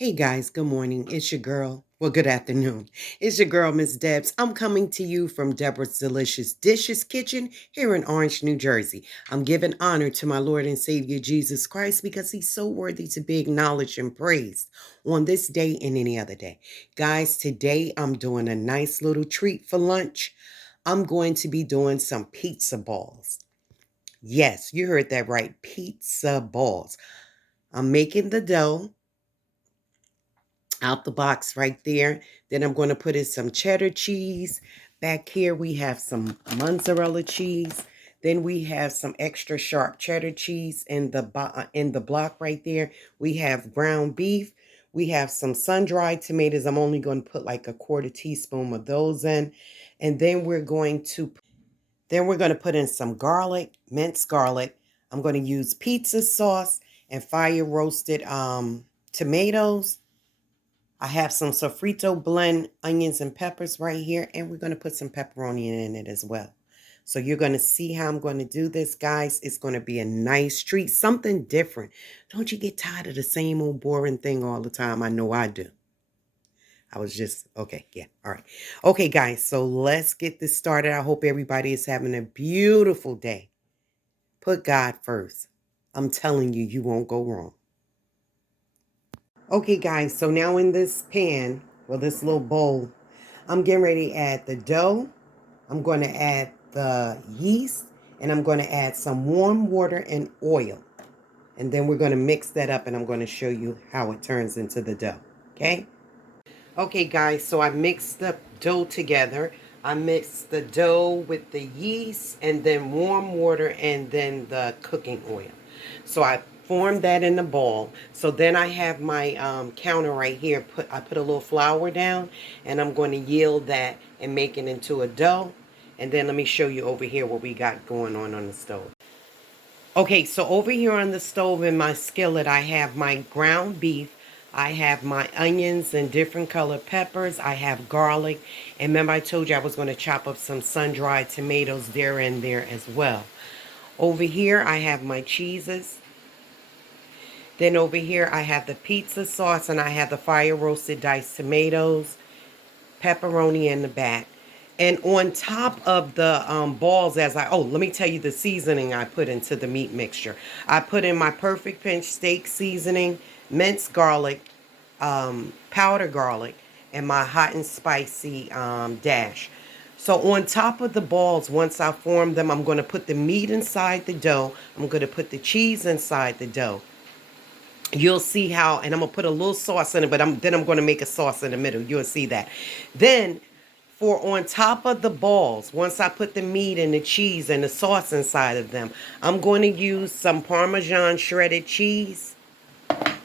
Hey guys, good morning. It's your girl. Well, good afternoon. It's your girl, Miss Debs. I'm coming to you from Deborah's Delicious Dishes Kitchen here in Orange, New Jersey. I'm giving honor to my Lord and Savior Jesus Christ because he's so worthy to be acknowledged and praised on this day and any other day. Guys, today I'm doing a nice little treat for lunch. I'm going to be doing some pizza balls. Yes, you heard that right. Pizza balls. I'm making the dough out the box right there. Then I'm going to put in some cheddar cheese. Back here we have some mozzarella cheese. Then we have some extra sharp cheddar cheese in the block right there. We have ground beef. We have some sun-dried tomatoes. I'm only going to put like a quarter teaspoon of those in. And then we're going to put in some garlic, minced garlic. I'm going to use pizza sauce and fire roasted tomatoes. I have some sofrito blend onions and peppers right here, and we're going to put some pepperoni in it as well. So you're going to see how I'm going to do this, guys. It's going to be a nice treat, something different. Don't you get tired of the same old boring thing all the time? I know I do. Okay, yeah, all right. Okay, guys, so let's get this started. I hope everybody is having a beautiful day. Put God first. I'm telling you, you won't go wrong. Okay, guys, so now in this pan, well, this little bowl, I'm getting ready to add the dough. I'm going to add the yeast, and I'm going to add some warm water and oil. And then we're going to mix that up, and I'm going to show you how it turns into the dough, okay? Okay, guys, so I mixed the dough together. I mixed the dough with the yeast and then warm water and then the cooking oil. So I formed that in the bowl. So then I have my counter right here. I put a little flour down, and I'm going to yield that and make it into a dough. And then let me show you over here what we got going on the stove. Okay, so over here on the stove in my skillet, I have my ground beef. I have my onions and different colored peppers. I have garlic. And remember I told you I was going to chop up some sun-dried tomatoes there and there as well. Over here, I have my cheeses. Then over here, I have the pizza sauce, and I have the fire-roasted diced tomatoes, pepperoni in the back. And on top of the balls, let me tell you the seasoning I put into the meat mixture. I put in my perfect pinch steak seasoning, minced garlic, powdered garlic, and my hot and spicy dash. So on top of the balls, once I form them, I'm going to put the meat inside the dough. I'm going to put the cheese inside the dough. You'll see how, and I'm going to put a little sauce in it, but then I'm going to make a sauce in the middle. You'll see that. Then, for on top of the balls, once I put the meat and the cheese and the sauce inside of them, I'm going to use some Parmesan shredded cheese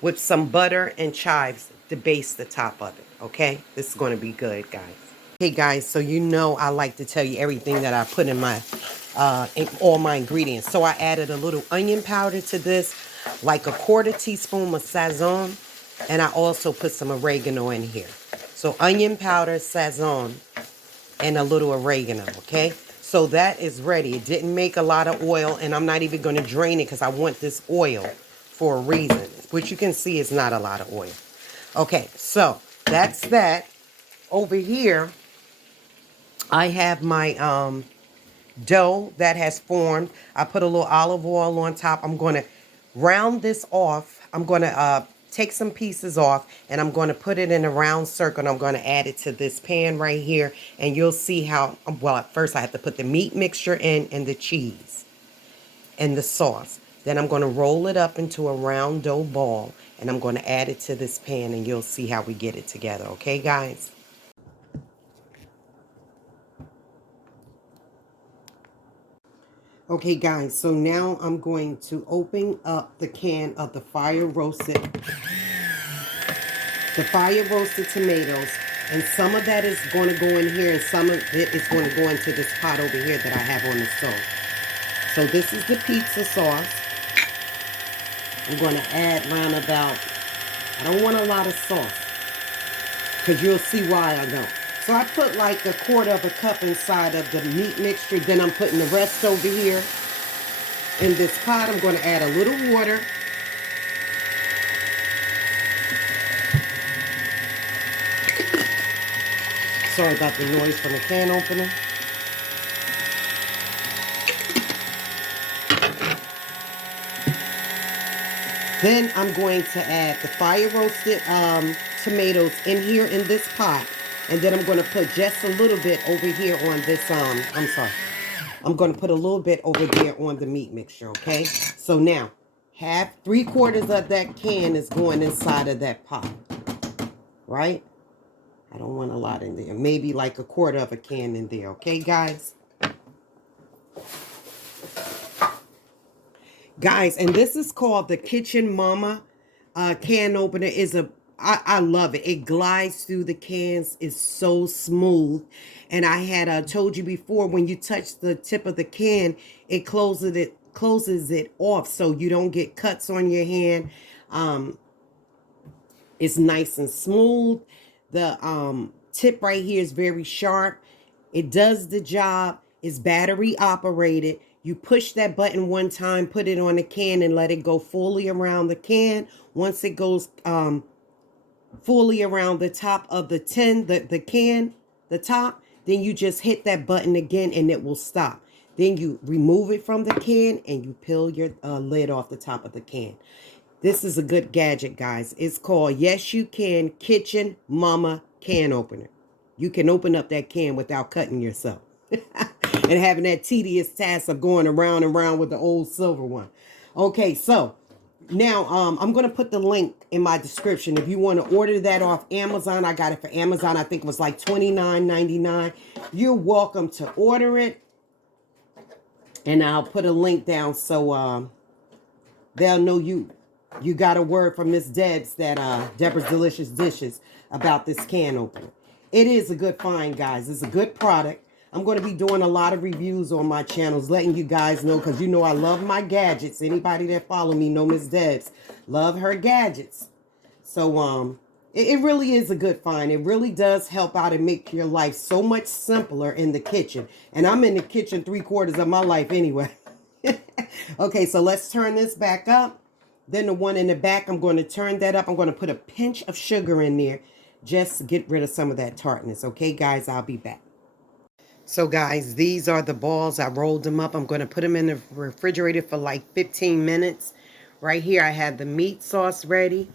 with some butter and chives to base the top of it, okay? This is going to be good, guys. Hey, guys, so you know I like to tell you everything that I put in all my ingredients. So I added a little onion powder to this, like a quarter teaspoon of sazon, and I also put some oregano in here. So onion powder, sazon, and a little oregano, okay? So that is ready. It didn't make a lot of oil, and I'm not even going to drain it because I want this oil for a reason, which you can see is not a lot of oil. Okay, so that's that. Over here, I have my dough that has formed. I put a little olive oil on top. I'm going to round this off. I'm going to take some pieces off, and I'm going to put it in a round circle, and I'm going to add it to this pan right here, and you'll see how, well, at first I have to put the meat mixture in and the cheese and the sauce. Then I'm going to roll it up into a round dough ball, and I'm going to add it to this pan, and you'll see how we get it together. Okay, guys? Okay, guys, so now I'm going to open up the can of the fire roasted tomatoes, and some of that is going to go in here, and some of it is going to go into this pot over here that I have on the stove. So this is the pizza sauce. I'm going to add round about, I don't want a lot of sauce, because you'll see why I don't. So I put like a quarter of a cup inside of the meat mixture. Then I'm putting the rest over here in this pot. I'm going to add a little water. Sorry about the noise from the can opener. Then I'm going to add the fire roasted tomatoes in here in this pot. And then I'm going to put just a little bit over here on this, I'm sorry. I'm going to put a little bit over there on the meat mixture, okay? So now, three-quarters of that can is going inside of that pot, right? I don't want a lot in there. Maybe like a quarter of a can in there, okay, guys? Guys, and this is called the Kitchen Mama can opener. I love it. It glides through the cans. It's so smooth. And I had told you before, when you touch the tip of the can, it closes it off so you don't get cuts on your hand. It's nice and smooth. The tip right here is very sharp. It does the job. It's battery operated. You push that button one time, put it on the can, and let it go fully around the can. Once it goes fully around the top of the tin, the can, the top, then you just hit that button again and it will stop. Then you remove it from the can and you peel your lid off the top of the can. This is a good gadget, guys. It's called Yes You Can Kitchen Mama Can Opener. You can open up that can without cutting yourself. And having that tedious task of going around and around with the old silver one. Okay, so now I'm going to put the link in my description. If you want to order that off Amazon, I got it for Amazon. I think it was like $29.99. You're welcome to order it. And I'll put a link down so they'll know you got a word from Miss Debs, that Deborah's Delicious Dishes, about this can opener. It is a good find, guys. It's a good product. I'm going to be doing a lot of reviews on my channels, letting you guys know, because you know I love my gadgets. Anybody that follow me know Miss Debs. Love her gadgets. So it really is a good find. It really does help out and make your life so much simpler in the kitchen. And I'm in the kitchen 3/4 of my life anyway. Okay, so let's turn this back up. Then the one in the back, I'm going to turn that up. I'm going to put a pinch of sugar in there just to get rid of some of that tartness. Okay, guys, I'll be back. So, guys, these are the balls. I rolled them up. I'm going to put them in the refrigerator for like 15 minutes. Right here, I have the meat sauce ready,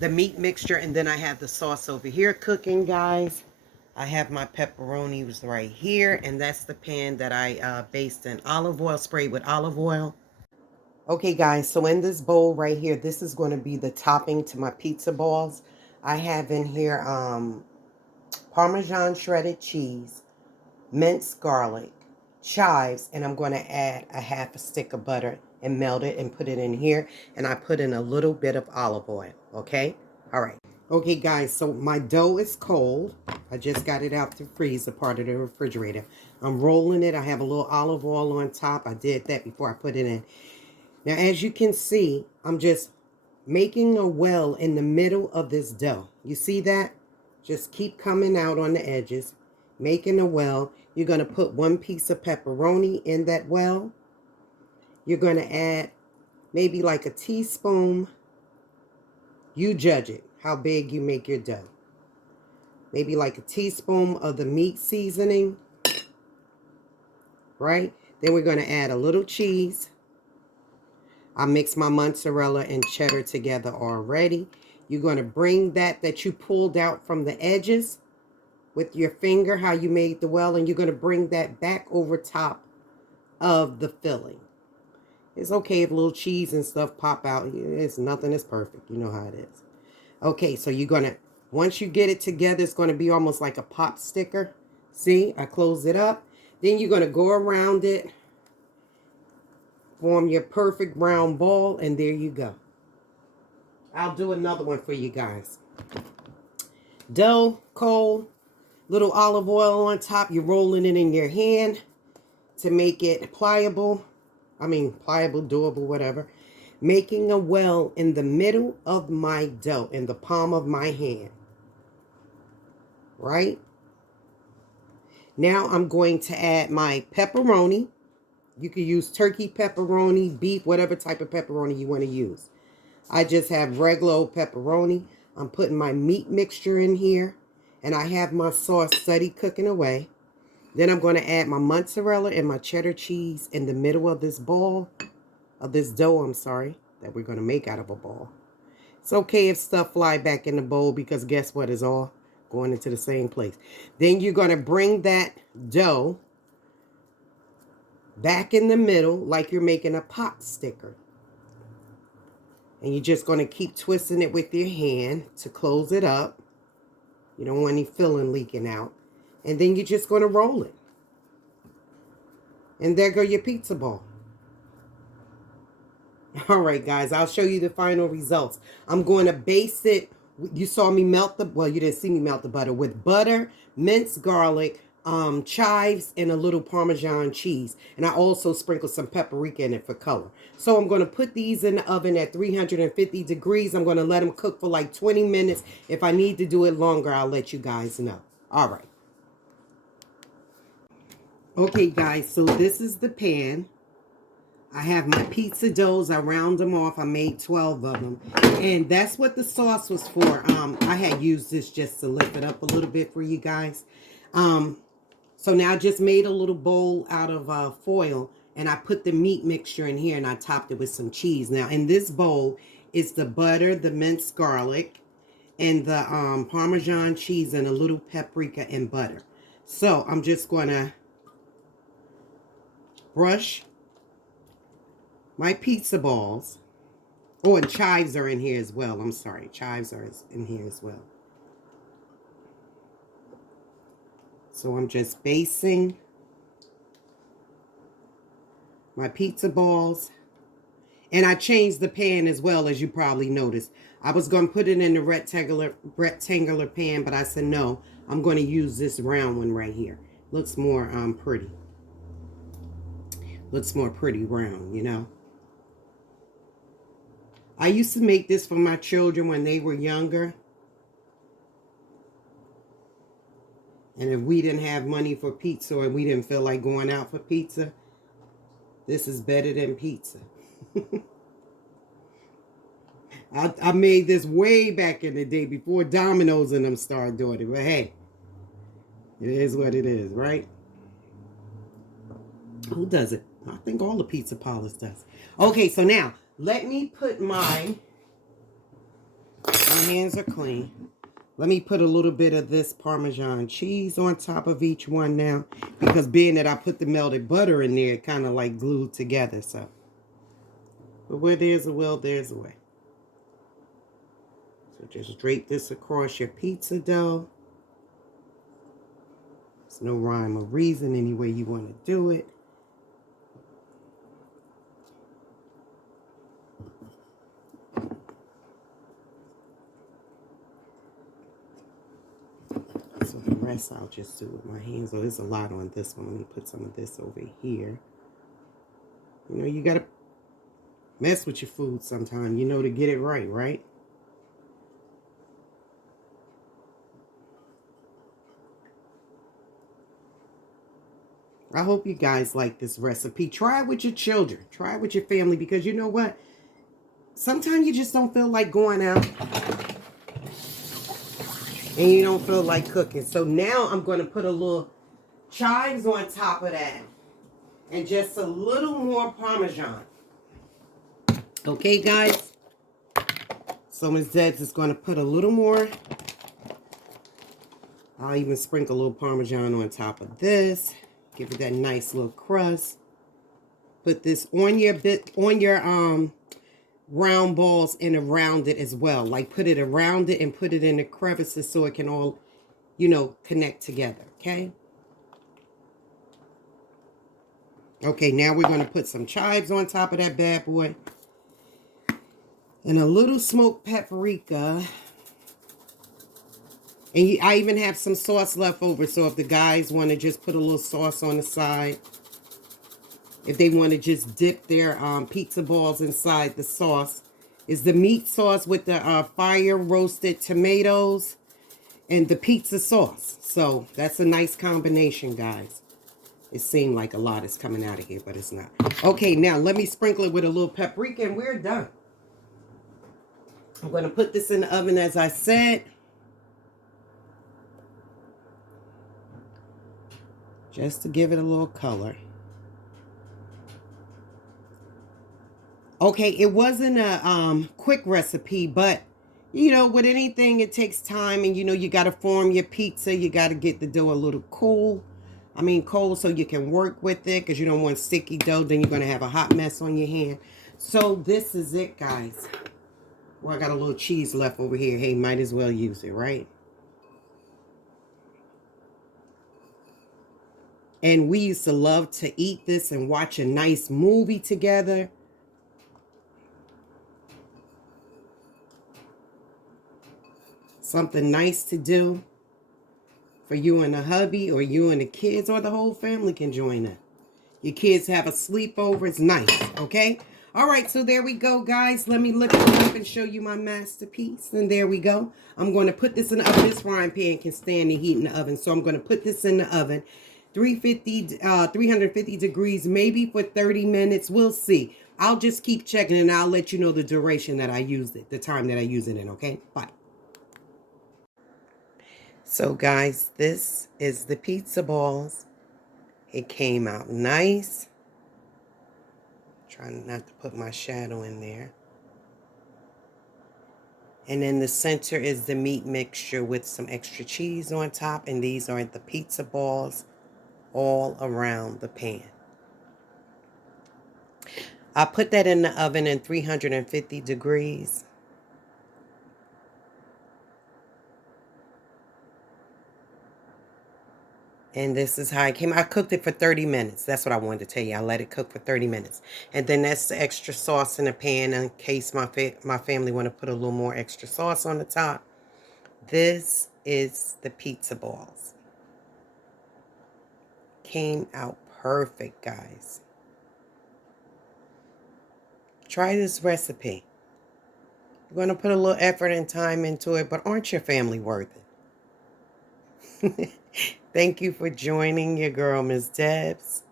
the meat mixture, and then I have the sauce over here cooking, guys. I have my pepperonis right here, and that's the pan that I basted in olive oil, sprayed with olive oil. Okay, guys, so in this bowl right here, this is going to be the topping to my pizza balls. I have in here Parmesan shredded cheese, minced garlic, chives, and I'm going to add a half a stick of butter and melt it and put it in here. And I put in a little bit of olive oil, okay? All right. Okay, guys, so my dough is cold. I just got it out the freezer, part of the refrigerator. I'm rolling it. I have a little olive oil on top. I did that before I put it in. Now, as you can see, I'm just making a well in the middle of this dough. You see that? Just keep coming out on the edges, making a well. You're going to put one piece of pepperoni in that well. You're going to add maybe like a teaspoon. You judge it, how big you make your dough. Maybe like a teaspoon of the meat seasoning, right? Then we're going to add a little cheese. I mix my mozzarella and cheddar together already. You're going to bring that you pulled out from the edges with your finger, how you made the well, and you're going to bring that back over top of the filling. It's okay if little cheese and stuff pop out. It's nothing is perfect. You know how it is. Okay, so you're going to, once you get it together, it's going to be almost like a pop sticker. See, I close it up. Then you're going to go around it, form your perfect round ball, and there you go. I'll do another one for you guys. Dough, cold, little olive oil on top. You're rolling it in your hand to make it pliable. Pliable, doable, whatever. Making a well in the middle of my dough, in the palm of my hand. Right? Now I'm going to add my pepperoni. You can use turkey pepperoni, beef, whatever type of pepperoni you want to use. I just have regular old pepperoni. I'm putting my meat mixture in here. And I have my sauce steady cooking away. Then I'm going to add my mozzarella and my cheddar cheese in the middle of this ball, of this dough, I'm sorry, that we're going to make out of a ball. It's okay if stuff fly back in the bowl because guess what? It's all going into the same place. Then you're going to bring that dough back in the middle like you're making a pot sticker. And you're just going to keep twisting it with your hand to close it up. You don't want any filling leaking out. And then you're just going to roll it. And there go your pizza ball. All right, guys, I'll show you the final results. I'm going to baste it. You saw me melt the, well, you didn't see me melt the butter, with butter, minced garlic, chives, and a little Parmesan cheese. And I also sprinkled some paprika in it for color. So I'm going to put these in the oven at 350 degrees. I'm going to let them cook for like 20 minutes. If I need to do it longer, I'll let you guys know. All right. Okay, guys, so this is the pan. I have my pizza doughs. I round them off. I made 12 of them. And that's what the sauce was for. I had used this just to lift it up a little bit for you guys. So now I just made a little bowl out of foil. And I put the meat mixture in here and I topped it with some cheese. Now, in this bowl is the butter, the minced garlic, and the Parmesan cheese and a little paprika and butter. So I'm just going to brush my pizza balls. Oh, and chives are in here as well. I'm sorry. Chives are in here as well. So I'm just basting my pizza balls. And I changed the pan as well, as you probably noticed. I was going to put it in the rectangular pan, but I said no. I'm going to use this round one right here. Looks more pretty. Looks more pretty round, you know. I used to make this for my children when they were younger. And if we didn't have money for pizza or we didn't feel like going out for pizza, this is better than pizza. I made this way back in the day before Domino's and them started doing it. But hey, it is what it is, right? Who does it? I think all the pizza parlors does. Okay, so now let me put my hands are clean. Let me put a little bit of this Parmesan cheese on top of each one now. Because being that I put the melted butter in there, it kind of like glued together. So, but where there's a will, there's a way. So just drape this across your pizza dough. There's no rhyme or reason any way you want to do it. So the rest I'll just do with my hands. Oh, there's a lot on this one. Let me put some of this over here. You know, you got to mess with your food sometime, you know, to get it right, right? I hope you guys like this recipe. Try it with your children. Try it with your family because you know what? Sometimes you just don't feel like going out. And you don't feel like cooking. So now I'm going to put a little chives on top of that. And just a little more Parmesan. Okay, guys? So Ms. Debs is going to put a little more. I'll even sprinkle a little Parmesan on top of this. Give it that nice little crust. Put this on your round balls and around it as well. Like put it around it and put it in the crevices so it can all, you know, connect together. Okay. Okay, now we're going to put some chives on top of that bad boy. And a little smoked paprika. And I even have some sauce left over. So if the guys want to just put a little sauce on the side. If they want to just dip their pizza balls inside the sauce. Is the meat sauce with the fire roasted tomatoes and the pizza sauce. So that's a nice combination, guys. It seemed like a lot is coming out of here, but it's not. Okay, now let me sprinkle it with a little paprika and we're done. I'm going to put this in the oven as I said. just to give it a little color. Okay, it wasn't a quick recipe, but you know, with anything, it takes time, and you know, you got to form your pizza. You got to get the dough a little cold, so you can work with it, because you don't want sticky dough. Then you're gonna have a hot mess on your hand. So this is it, guys. Well, I got a little cheese left over here. Hey, might as well use it, right? And we used to love to eat this and watch a nice movie together. Something nice to do for you and the hubby, or you and the kids, or the whole family can join it. Your kids have a sleepover. It's nice, okay? All right, so there we go, guys. Let me lift it up and show you my masterpiece. And there we go. I'm going to put this in the oven. This frying pan can stand the heat in the oven. So I'm going to put this in the oven. 350 degrees, maybe for 30 minutes. We'll see. I'll just keep checking, and I'll let you know the duration that I used it, the time that I use it in, okay? Bye. So, guys, this is the pizza balls. It came out nice. Trying not to put my shadow in there. And in the center is the meat mixture with some extra cheese on top. And these are the pizza balls all around the pan. I put that in the oven in 350 degrees. And this is how it came. I cooked it for 30 minutes. That's what I wanted to tell you. I let it cook for 30 minutes. And then that's the extra sauce in the pan in case my family want to put a little more extra sauce on the top. This is the pizza balls. Came out perfect, guys. Try this recipe. You're going to put a little effort and time into it, but aren't your family worth it? Thank you for joining your girl, Miss Debs.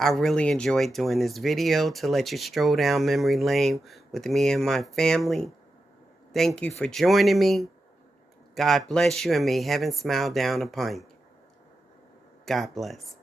I really enjoyed doing this video to let you stroll down memory lane with me and my family. Thank you for joining me. God bless you, and may heaven smile down upon you. God bless.